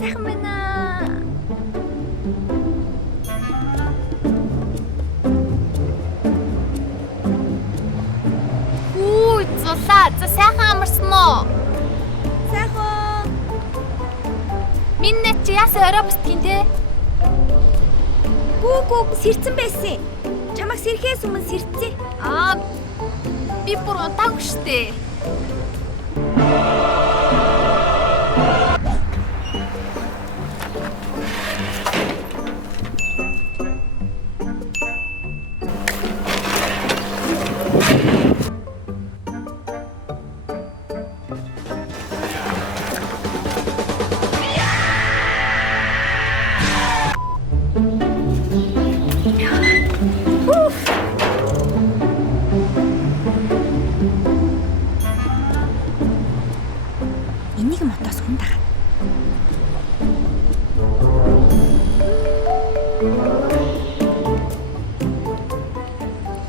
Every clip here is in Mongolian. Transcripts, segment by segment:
сайхан байна. Үу, зулаа. За сайхан амарсан уу? Сайхан. Минь чи яасан орой бусдгийн те? Гүү сэрцэн байсан. Чамайг сэрхээс өмнө сэрцээ. Би бүр удаагүй штэ. Энийг мотоос хүн дагаад.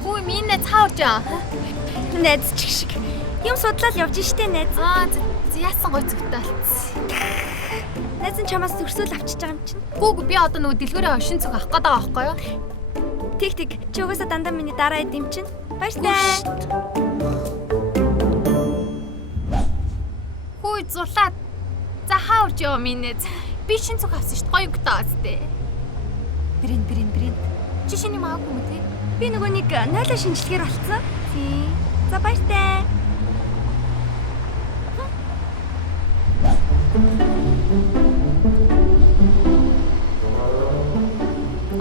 Хүү минь цаавж. Найз чих шиг. Юм судлаад явж штэ найз. Яасан гой зүгтэй болцсон. Найз нь чамаас зөрсөөл авчиж байгаа юм чинь. Гүүг би одоо нөгөө дэлгүүрээ шин зүг авах гээд байгаа байхгүй юу? Тэг. Чи угаасаа дандаа миний дараа идэм чинь. Баяртай. Хүү зулаа. За хаурж яа минь. Би шин зүг авсан шүү дээ. Гоё өгдөө азтэй. Брэнд. Чи шиний маагүй юм те? Би нөгөө нэг нойлоо шинжилгээр болцсон. Тий. За баяртай.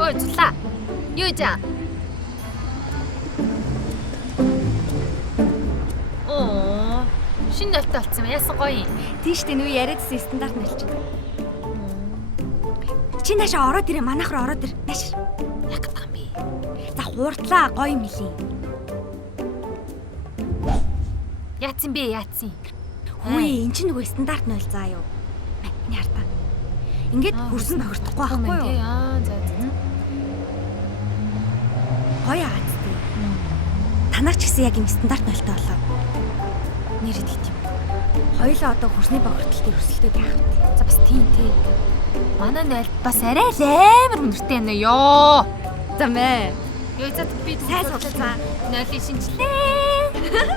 Ой зулаа. Юу жаа? Шинэ нөлтөө болсон юм. Яасан гоё юм. Тийш дээ нүү яриадсэн стандарт нэлж байна. Чи наашаа ороод ирээ манайх руу ороод ир. Нааш. Яг гэдэг юм би. За хуурдлаа гоё юм лий. Яатсан бэ? Хүй эн чинь нөгөө стандарт нойл заа юу. Миний хартаа. Ингээд хөрсөн бохирдохгүй байхгүй юу? За. Гоё ааз тий. Танаач гэсэн яг юм стандарт нойлтой болоо. Нэрэд хит юм. Хоёлаа одоо хөрсний бохирдолтын өсөлтөд яах вэ? За бас тийм тий. Манай нойл бас арай л амар үнэртэй байна ёо. За мэ. Ёо за би сайн судлаа. нойлыг шинжилээ.